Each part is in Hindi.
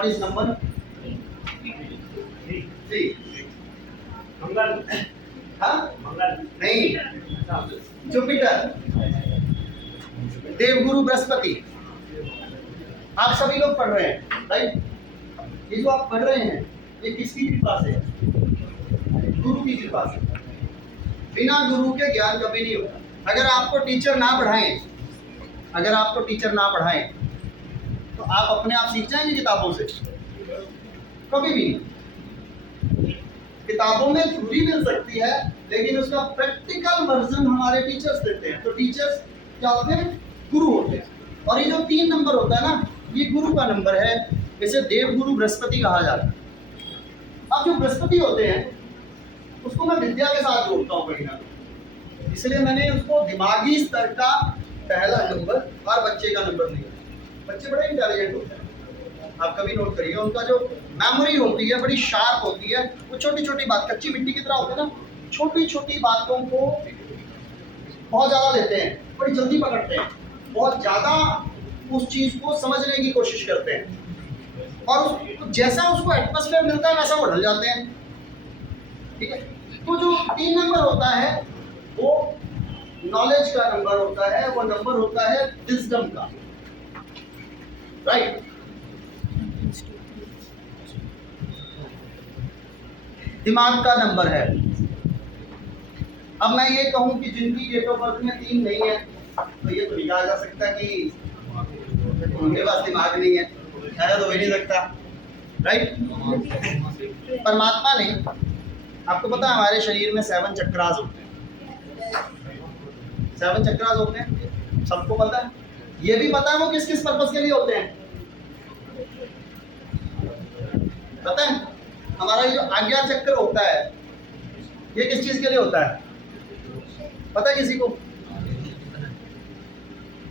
What is number 3? मंगल। हाँ मंगल नहीं, जुपिटर, देवगुरु बृहस्पति। आप सभी लोग पढ़ रहे हैं राइट? ये जो आप पढ़ रहे हैं ये किसकी कृपा से है? गुरु की कृपा से। बिना गुरु के ज्ञान कभी नहीं होता। अगर आपको टीचर ना पढ़ाएं, अगर आपको टीचर ना पढ़ाएं तो आप अपने आप सीख जाएंगे किताबों से? कभी भी नहीं। किताबों में थ्योरी मिल सकती है लेकिन उसका प्रैक्टिकल वर्जन हमारे टीचर्स देते हैं। तो टीचर्स क्या होते हैं? गुरु होते हैं। और ये जो 3 नंबर होता है ना, ये गुरु का नंबर है। इसे देवगुरु बृहस्पति कहा जाता है। अब जो बृहस्पति होते हैं उसको मैं विद्या के साथ जोड़ता हूँ कहीं ना कहीं, इसलिए मैंने उसको दिमागी स्तर का पहला नंबर और बच्चे का नंबर लिया। बच्चे बड़े इंटेलिजेंट होते हैं, आप कभी नोट करिए, उनका जो मेमोरी होती है बड़ी शार्प होती है। वो छोटी छोटी बात, कच्ची मिट्टी की तरह होते हैं ना, छोटी छोटी बातों को बहुत ज़्यादा लेते हैं, बड़ी जल्दी पकड़ते हैं, बहुत ज़्यादा उस चीज़ को समझने की कोशिश करते हैं और जैसा उसको एटमॉस्फेयर मिलता है वैसा वो ढल जाते हैं। ठीक है? तो जो 3 नंबर होता है वो नॉलेज का नंबर होता है, वो नंबर होता है विजडम का, राइट? दिमाग का नंबर है। अब मैं ये कहूं कि जिनकी डेट ऑफ बर्थ में 3 नहीं है तो ये तो नहीं कहा जा सकता कि उनके पास दिमाग नहीं है, शायद हो ही नहीं सकता, राइट? परमात्मा ने, आपको पता है हमारे शरीर में 7 चक्रास होते हैं। 7 चक्रास होते हैं, सबको पता है। ये भी पता है वो किस किस पर्पस के लिए होते हैं? पता है? हमारा ये जो आज्ञा चक्र होता है ये किस चीज के लिए होता है? पता है किसी को?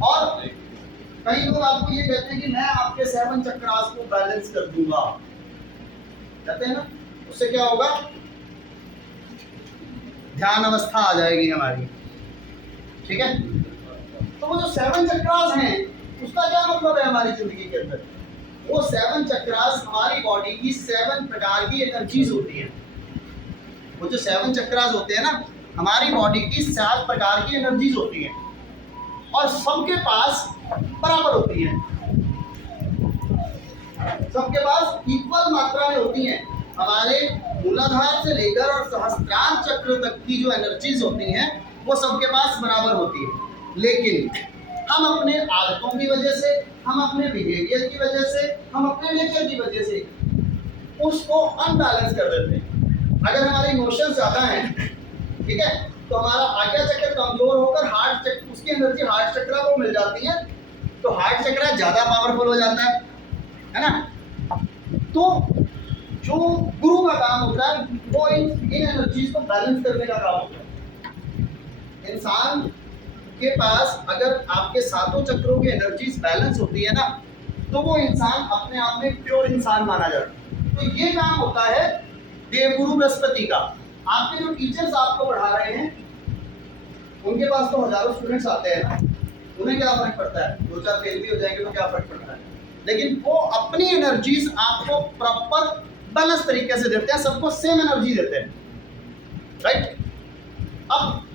और कई लोग आपको ये कहते हैं कि मैं आपके 7 चक्रास को बैलेंस कर दूंगा, कहते हैं ना। उससे क्या होगा? ध्यान अवस्था आ जाएगी हमारी, ठीक है? तो वो जो 7 चक्रास हैं उसका क्या मतलब है हमारी जिंदगी के अंदर? वो 7 चक्रास हमारी बॉडी की 7 प्रकार की एनर्जीज होती हैं। वो जो 7 चक्रास होते हैं ना, हमारी बॉडी की 7 प्रकार की एनर्जीज होती हैं और सबके पास बराबर होती हैं, सबके पास इक्वल मात्रा में होती हैं। हमारे मूलाधार से लेकर और सहस्त्रार चक्र तक की जो एनर्जीज होती हैं वो सबके पास बराबर होती है। लेकिन हम अपने आदतों की वजह से, हम अपने बिहेवियर की वजह से, हम अपने नेचर की वजह से उसको अनबैलेंस कर देते हैं। अगर हमारे इमोशंस ज़्यादा हैं, ठीक है, तो हमारा आज्ञा चक्र कमजोर होकर हार्ट चक्र, उसकी एनर्जी हार्ट चक्र को मिल जाती है, तो हार्ट चक्र ज़्यादा पावरफुल हो जाता है ना। तो जो गुरु का काम होता है वो इन एनर्जीज को बैलेंस करने का काम होता है। इंसान के पास अगर आपके 7 चक्रों की एनर्जीज बैलेंस होती है ना, तो वो इंसान अपने आप में प्योर इंसान माना जाता है। तो ये काम होता है देवगुरु बृहस्पति का। आपके जो टीचर्स आपको पढ़ा रहे हैं उनके पास तो हजारों स्टूडेंट्स आते हैं ना, उन्हें क्या फर्क पड़ता है? 2-4 फेल भी हो जाएंगे तो क्या फर्क पड़ता है? लेकिन वो अपनी एनर्जीज आपको प्रॉपर बैलेंस तरीके से देते हैं, सबको सेम एनर्जी देते हैं, राइट? अब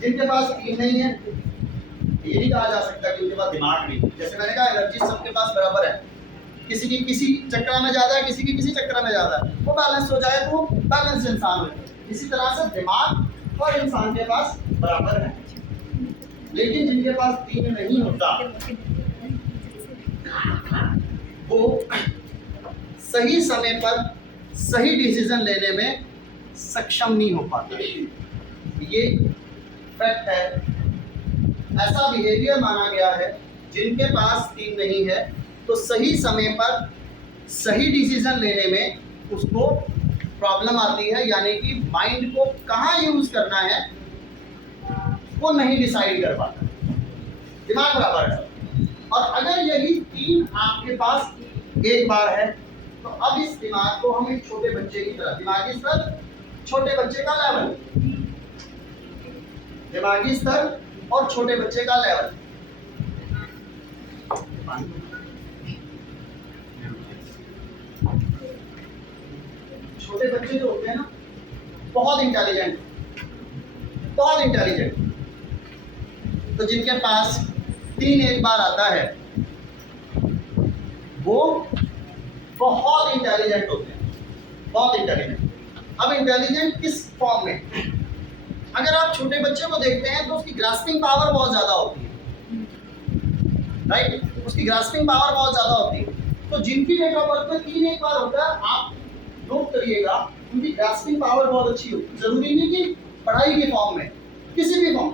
जिनके पास 3 नहीं है ये नहीं कहा जा सकता कि उनके पास दिमाग नहीं। जैसे मैंने कहा एनर्जी सबके पास बराबर है, किसी की किसी चक्र में ज्यादा है, किसी की किसी चक्र में ज्यादा है, वो बैलेंस हो जाए तो वो बैलेंस इंसान हो। इसी तरह से दिमाग और इंसान के पास बराबर है। लेकिन जिनके पास 3 नहीं होता वो सही समय पर सही डिसीजन लेने में सक्षम नहीं हो पाता। ये फैक्ट है, ऐसा बिहेवियर माना गया है। जिनके पास 3 नहीं है तो सही समय पर सही डिसीजन लेने में उसको प्रॉब्लम आती है, यानी कि माइंड को कहाँ यूज करना है वो नहीं डिसाइड कर पाता। दिमाग बराबर है। और अगर यही 3 आपके पास एक बार है तो अब इस दिमाग को हम एक छोटे बच्चे की तरह, दिमागी स्तर छोटे बच्चे का लेवल, दिमागी स्तर और छोटे बच्चे का लेवल, छोटे बच्चे जो होते हैं ना, बहुत इंटेलिजेंट, बहुत इंटेलिजेंट, तो जिनके पास 3 एक बार आता है वो बहुत इंटेलिजेंट होते हैं, बहुत इंटेलिजेंट। अब इंटेलिजेंट किस फॉर्म में? अगर आप छोटे बच्चे को देखते हैं तो उसकी ग्रास्पिंग पावर बहुत ज़्यादा होती है, राइट? उसकी ग्रास्पिंग पावर बहुत ज़्यादा होती है। तो जिनकी डेट ऑफ बर्थ में 3 एक बार होता है, आप नोट करिएगा, उनकी ग्रास्पिंग पावर बहुत अच्छी होती है। जरूरी नहीं कि पढ़ाई के फॉर्म में, किसी भी फॉर्म।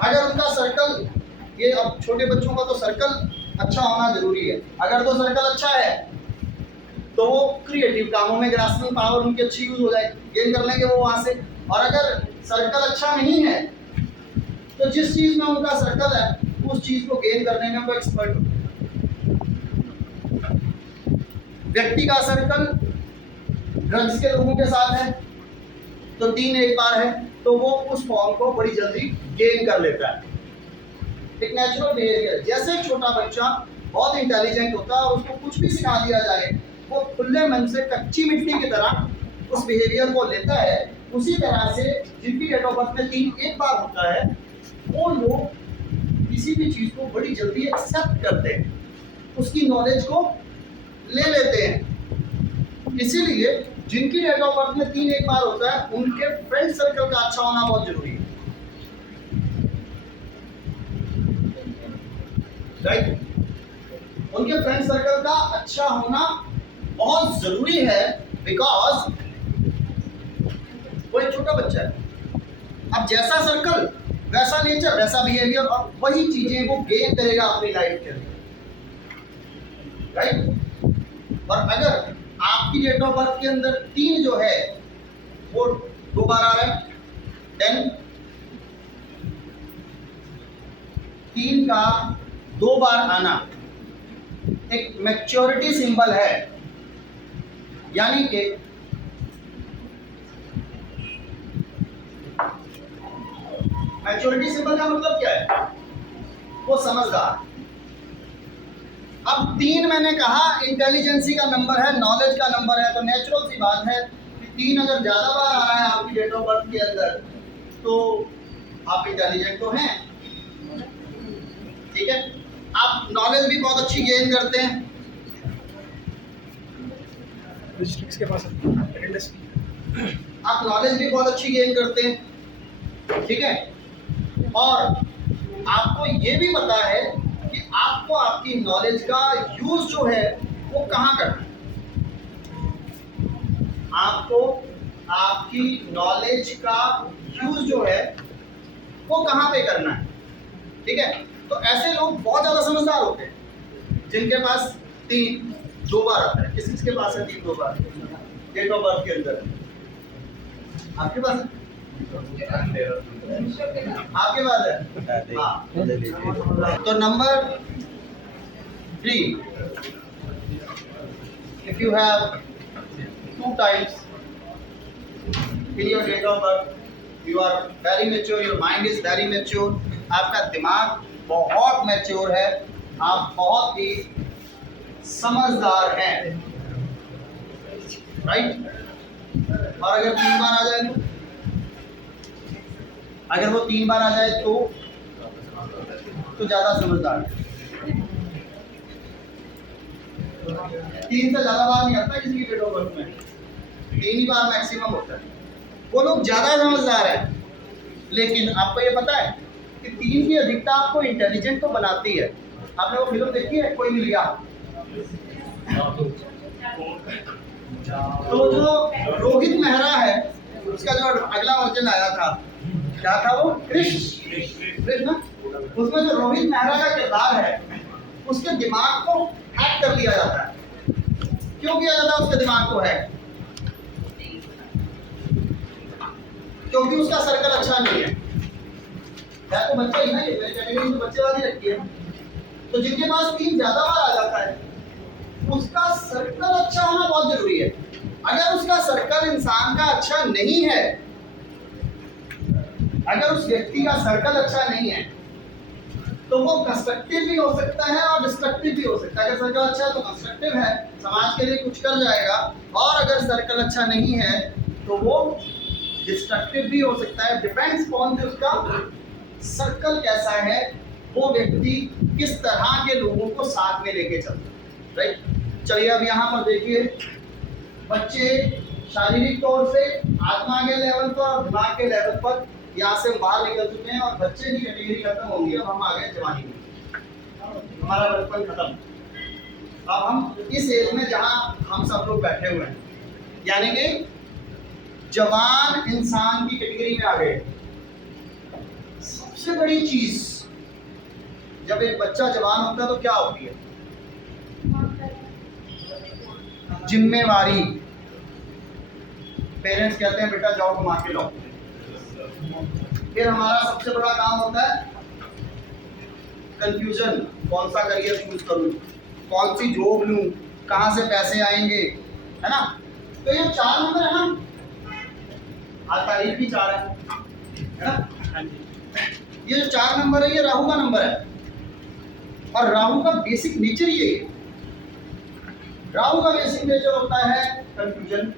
अगर उनका सर्कल, ये अब छोटे बच्चों का तो सर्कल अच्छा होना जरूरी है। अगर तो सर्कल अच्छा है तो वो क्रिएटिव कामों में ग्रास्पिंग पावर उनकी अच्छी यूज हो जाएगी, गेन कर लेंगे वो वहां से। और अगर सर्कल अच्छा नहीं है तो जिस चीज में उनका सर्कल है उस चीज को गेन करने में वो एक्सपर्ट होते हैं। व्यक्ति का सर्कल ड्रग्स के लोगों के साथ है तो 3 एक बार है तो वो उस फॉर्म को बड़ी जल्दी गेन कर लेता है। एक नेचुरल बिहेवियर, जैसे छोटा बच्चा बहुत इंटेलिजेंट होता है और उसको कुछ भी सिखा दिया जाए वो खुले मन से कच्ची मिट्टी की तरह उस बिहेवियर को लेता है, उसी तरह से जिनकी डेट ऑफ बर्थ में 3 एक बार होता है वो लोग किसी भी चीज को बड़ी जल्दी एक्सेप्ट करते हैं, उसकी नॉलेज को ले लेते हैं। इसीलिए जिनकी डेट ऑफ बर्थ में 3 एक बार होता है उनके फ्रेंड सर्कल का अच्छा होना बहुत जरूरी है, राइट? उनके फ्रेंड सर्कल का अच्छा होना बहुत जरूरी है, बिकॉज वो एक छोटा बच्चा है। अब जैसा सर्कल वैसा नेचर वैसा बिहेवियर और वही चीजें वो गेन करेगा अपनी लाइफ के अंदर, राइट? और अगर आपकी डेट ऑफ बर्थ के अंदर 3 जो है वो 2 बार आ रहा है, देन 3 का 2 बार आना एक मैच्योरिटी सिंबल है, यानी कि मैच्योरिटी सिंबल का मतलब क्या है? वो समझदार। अब 3 मैंने कहा इंटेलिजेंसी का नंबर है, नॉलेज का नंबर है, तो नेचुरल सी बात है कि 3 अगर ज्यादा बार आ रहा है आपकी डेट ऑफ बर्थ के अंदर तो आप इंटेलिजेंट तो हैं, ठीक है? आप नॉलेज भी बहुत अच्छी गेन करते हैं, के पास आप नॉलेज भी बहुत अच्छी गेन करते हैं, ठीक है? और आपको ये भी पता है कि आपको आपकी नॉलेज का यूज जो है वो कहाँ करना है। आपको आपकी नॉलेज का यूज जो है वो कहाँ पे करना है, ठीक है? तो ऐसे लोग बहुत ज़्यादा समझदार होते हैं जिनके पास 3 2 बार आता है। किस किसके पास है 3 2 बार डेट ऑफ बर्थ के अंदर? आपके पास है? आपके पास है? हाँ। तो number 3, if you have 2 times in your date of birth, you are very mature, your mind is very mature, आपका दिमाग बहुत मैच्योर है, आप बहुत ही समझदार हैं, राइट? और अगर 3 बार आ जाए तो, अगर वो 3 बार आ जाए तो ज्यादा समझदार है। 3 से ज्यादा बार नहीं आता किसी की डेट ऑफ बर्थ में, 3 ही बार मैक्सिमम होता है, वो लोग ज्यादा समझदार है। लेकिन आपको ये पता है कि 3 की अधिकता आपको इंटेलिजेंट तो बनाती है। आपने वो फिल्म देखी है कोई मिल गया? तो जो रोहित मेहरा है उसका जो अगला वर्जन आया था, क्या था वो? कृष्ण। उसमें जो रोहित मेहरा का किरदार है उसके दिमाग को हैक कर दिया जाता है। क्यों किया जाता है उसके दिमाग को हैक? क्योंकि उसका सर्कल अच्छा नहीं है। तो बच्चा ही ना, ये मेरी कैटेगरी में बच्चे वाली रखी है। तो जिनके पास 3 ज्यादा बार आ जाता है उसका सर्कल अच्छा होना बहुत जरूरी है। अगर उसका सर्कल इंसान का अच्छा नहीं है, अगर उस व्यक्ति का सर्कल अच्छा नहीं है तो तो वो कंस्ट्रक्टिव भी हो सकता है और डिस्ट्रक्टिव भी हो सकता है। अगर सर्कल अच्छा है तो कंस्ट्रक्टिव है, समाज के लिए कुछ कर जाएगा, और अगर सर्कल अच्छा नहीं है तो वो डिस्ट्रक्टिव भी हो सकता है। डिपेंड्स ऑन उसका सर्कल कैसा है, वो व्यक्ति किस तरह के लोगों को साथ में लेके चलता है, राइट। चलिए अब यहाँ पर देखिए, बच्चे शारीरिक तौर से आत्मा के लेवल पर और दिमाग के लेवल पर यहाँ से बाहर निकल चुके हैं और बच्चे की कैटेगरी खत्म होगी। अब हम आ गए जवानी में, हमारा बचपन खत्म। अब हम इस एज में जहाँ हम सब लोग बैठे हुए हैं, यानी कि जवान इंसान की कैटेगरी में आ गए। सबसे बड़ी चीज, जब एक बच्चा जवान होता है तो क्या होती है? जिम्मेवारी। पेरेंट्स कहते हैं बेटा जाओ घुमा के लाओ। फिर हमारा सबसे बड़ा काम होता है कंफ्यूजन, कौन सा करियर चूज करूं, कौन सी जॉब लूं, कहां से पैसे आएंगे, है ना। तो ये 4 नंबर है ना, आज तारीख भी 4 है ना। ये जो 4 नंबर है ये राहु का नंबर है, और राहु का बेसिक नेचर यही है। राहु का बेसिक नेचर होता है कंफ्यूजन,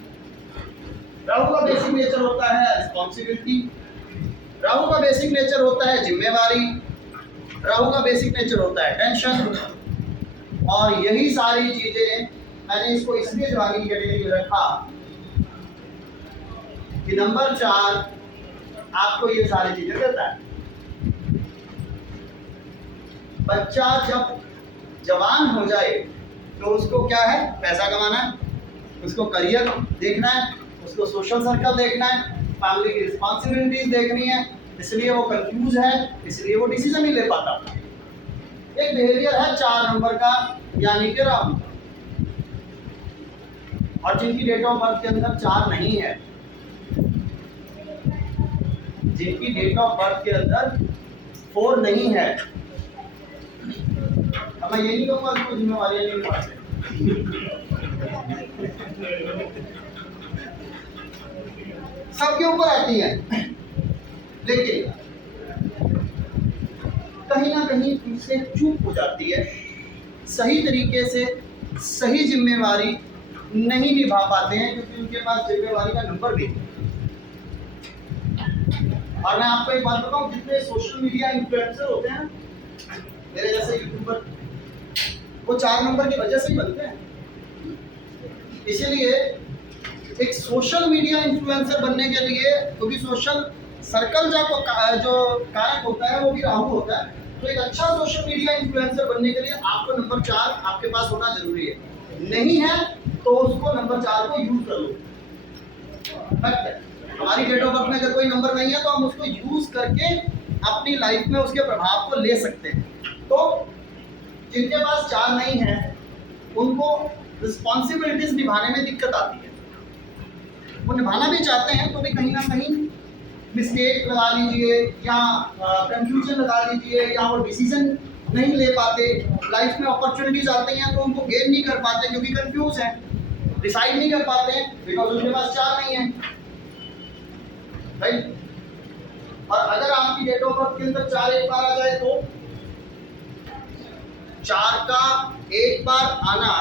राहु का बेसिक नेचर होता है रिस्पॉन्सिबिलिटी, राहु का बेसिक नेचर होता है जिम्मेवारी, राहु का बेसिक नेचर होता है टेंशन। और यही सारी चीजें मैंने इसको इसलिए जवानी की कैटेगरी में रखा कि नंबर 4 आपको ये सारी चीजें देता है। बच्चा जब जवान हो जाए तो उसको क्या है, पैसा कमाना है, उसको करियर देखना है, उसको सोशल सर्कल देखना है, फैमिली की रिस्पॉन्सिबिलिटीज देखनी है, इसलिए वो कंफ्यूज है, इसलिए वो डिसीजन नहीं ले पाता। एक बिहेवियर है 4 नंबर का, यानी कि राहु। और जिनकी डेट ऑफ बर्थ के अंदर 4 नहीं है, जिनकी डेट ऑफ बर्थ के अंदर 4 नहीं है, अब मैं ये नहीं कहूँगा उसको जिम्मेवारियां नहीं निभाते, सबके ऊपर आती है, लेकिन कहीं ना कहीं उनसे चूक हो जाती है, सही तरीके से सही जिम्मेवारी नहीं निभा पाते हैं, क्योंकि उनके पास जिम्मेवारी का नंबर भी है। और मैं आपको एक बात बताऊं, जितने सोशल मीडिया इन्फ्लुएंसर होते हैं मेरे जैसे यूट्यूबर, वो 4 नंबर की वजह से ही बनते हैं। इसीलिए एक सोशल मीडिया इन्फ्लुएंसर बनने के लिए, क्योंकि सोशल सर्कल जो कारक होता है वो भी राहु होता है, तो एक अच्छा सोशल मीडिया इन्फ्लुएंसर बनने के लिए आपको नंबर 4 आपके पास होना जरूरी है। नहीं है तो उसको नंबर 4 को यूज कर लो। हमारी डेट ऑफ बर्थ में अगर कोई नंबर नहीं है तो हम उसको यूज करके अपनी लाइफ में उसके प्रभाव को ले सकते हैं। तो जिनके पास 4 नहीं है उनको रिस्पॉन्सिबिलिटीज निभाने में दिक्कत आती है, वो निभाना भी चाहते हैं तो भी कहीं ना कहीं मिस्टेक लगा लीजिए या कंफ्यूजन लगा लीजिए, या वो डिसीजन नहीं ले पाते। लाइफ में अपॉर्चुनिटीज आती हैं तो उनको गेन नहीं कर पाते क्योंकि कंफ्यूज हैं, डिसाइड नहीं कर पाते हैं बिकॉज उनके पास 4 नहीं है, राइट। और अगर आपकी डेट ऑफ बर्थ के अंदर 4 एक बार आ जाए तो 4 का एक बार आना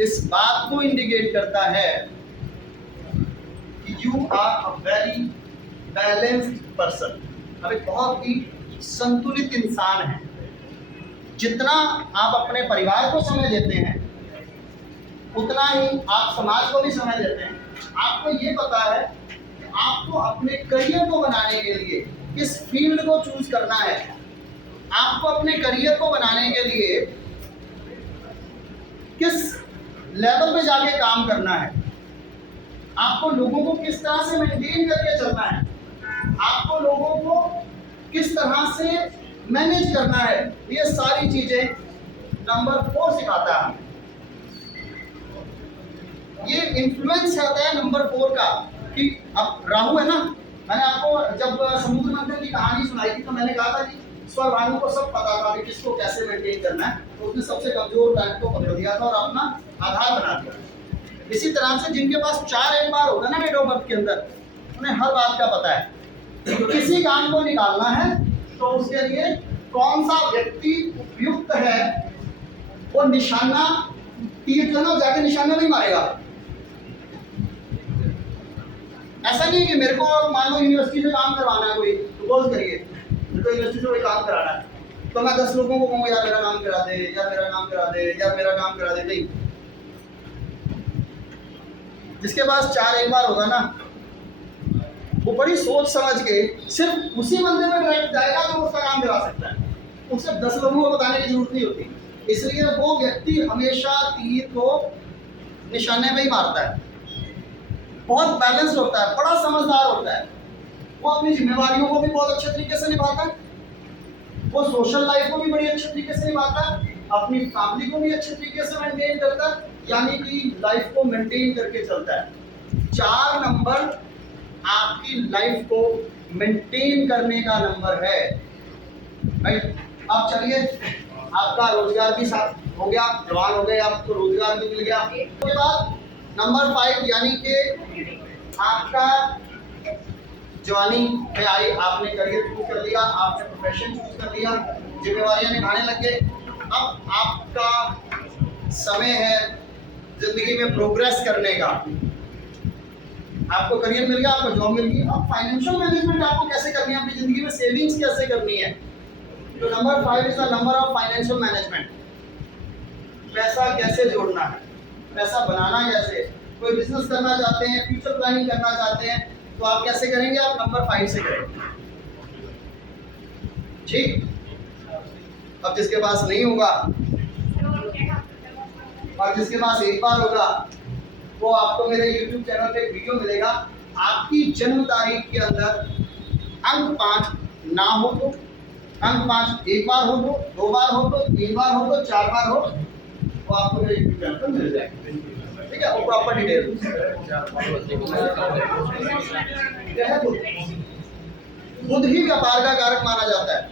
इस बात को इंडिकेट करता है कि you are a very balanced person, आप एक बहुत ही संतुलित इंसान हैं। जितना आप अपने परिवार को समय देते हैं उतना ही आप समाज को भी समय देते हैं। आपको ये पता है कि आपको अपने करियर को बनाने के लिए किस फील्ड को चूज करना है, आपको अपने करियर को बनाने के लिए किस लेवल पे जाके काम करना है, आपको लोगों को किस तरह से मेंटेन करके चलना है, आपको लोगों को किस तरह से मैनेज करना है, ये सारी चीजें नंबर 4 सिखाता है। ये इन्फ्लुएंस आता है नंबर 4 का कि अब राहु है ना, मैंने आपको जब समुद्र मंथन की कहानी सुनाई थी तो मैंने कहा था कि स्वभानु को सब पता था कि किसको कैसे मेंटेन करना है, तो उसने सबसे कमजोर टाइप को पकड़ दिया था और अपना आधार बना दिया। इसी तरह से जिनके पास 4 एक बार होगा ना डेट ऑफ बर्थ के अंदर, उन्हें हर बात का पता है, तो किसी काम को निकालना है तो उसके लिए कौन सा व्यक्ति उपयुक्त है वो निशाना तीर जो ना जाके निशाना नहीं मारेगा। ऐसा नहीं है कि मेरे को मान लो यूनिवर्सिटी से काम करवाना है, कोई सपोज करिए मेरे को यूनिवर्सिटी से कोई काम कराना है, तो मैं 10 लोगों को कहूँगा यार मेरा काम करा दे, यार मेरा काम करा दे, यार मेरा काम करा दे। नहीं, जिसके पास 4 एक बार होगा ना, वो बड़ी सोच समझ के सिर्फ उसी बंदे में डायरेक्ट जाएगा तो उसका काम करा सकता है, उसे 10 लोगों को बताने की जरूरत नहीं होती। इसलिए वो व्यक्ति हमेशा तीर को निशाने में ही मारता है, बहुत बैलेंस होता है, बड़ा समझदार होता है, वो अपनी जिम्मेवारियों को भी बहुत अच्छे तरीके से निभाता है, वो सोशल लाइफ को भी बड़ी अच्छे तरीके से निभाता है, अपनी फैमिली को भी अच्छे तरीके से मेंटेन करता है, यानी कि लाइफ को मेंटेन करके चलता है। 4 नंबर आपकी लाइफ को मेंटेन करने का नंबर है। राइट, अब चलिए, आपका रोजगार भी साथ हो गया, जवान हो गए, आपको रोजगार भी मिल गया। उसके बाद नंबर 5 यानी कि आपका जवानी में आई, आपने करियर चूज कर लिया, आपने प्रोफेशन चूज कर लिया, जिम्मेवारियां निभाने लग गए। अब आपका समय है जिंदगी में प्रोग्रेस करने का। आपको करियर मिल गया, आपको जॉब मिल गई, अब फाइनेंशियल मैनेजमेंट आपको कैसे करनी है, अपनी जिंदगी में सेविंग्स कैसे करनी है। तो number 5 is the number of financial management. पैसा कैसे जोड़ना है, पैसा बनाना कैसे। कोई बिजनेस करना चाहते हैं, फ्यूचर प्लानिंग करना चाहते हैं, तो आप कैसे करेंगे, आप नंबर 5 से करेंगे। ठीक, अब जिसके पास नहीं होगा और जिसके पास एक बार होगा, वो आपको मेरे YouTube चैनल पे एक वीडियो मिलेगा। आपकी जन्म तारीख के अंदर अंक 5 ना हो तो, अंक 5 एक बार हो तो, 2 बार हो तो, 3 बार हो तो, 4 बार हो, तो आपको मेरे YouTube चैनल पर मिल जाएगा। ठीक है, वो प्रॉपर डिटेल खुद ही व्यापार का कारक माना जाता है।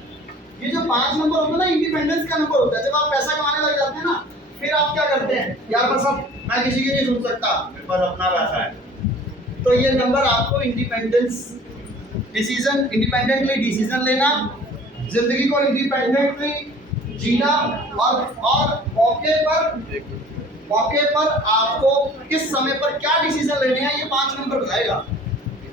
ये जो 5 नंबर होता है ना, इंडिपेंडेंस का नंबर होता है। जब आप पैसा कमाने लग जाते हैं ना, फिर आप क्या करते हैं, यार बस अब मैं किसी की नहीं सुन सकता, मेरे पास अपना पैसा है। तो ये नंबर आपको इंडिपेंडेंटली डिसीजन लेना, जिंदगी को इंडिपेंडेंटली जीना और मौके पर आपको किस समय पर क्या डिसीजन लेने हैं, ये 5 नंबर बताएगा।